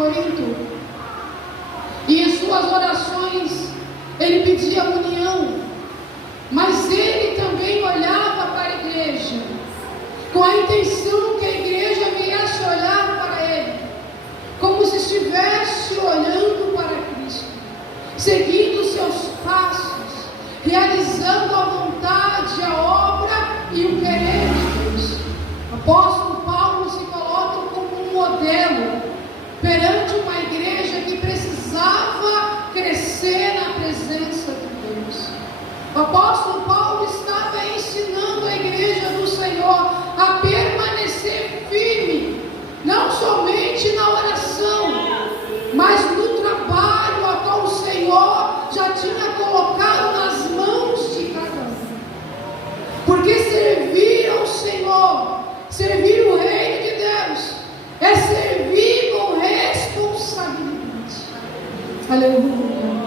Corinto. E em suas orações ele pedia união, mas ele também olhava para a igreja com a intenção que a igreja viesse olhar para ele, como se estivesse olhando para Cristo, seguindo seus passos, realizando a vontade, a obra e o querer de Deus. O apóstolo Paulo se coloca como um modelo perante uma igreja que precisava crescer na presença de Deus. O apóstolo Paulo estava ensinando a igreja do Senhor a permanecer firme, não somente na oração, mas no trabalho a qual o Senhor já tinha colocado nas mãos de cada um. Porque servir ao Senhor, servir o reino de Deus, é servir com responsabilidade. Aleluia.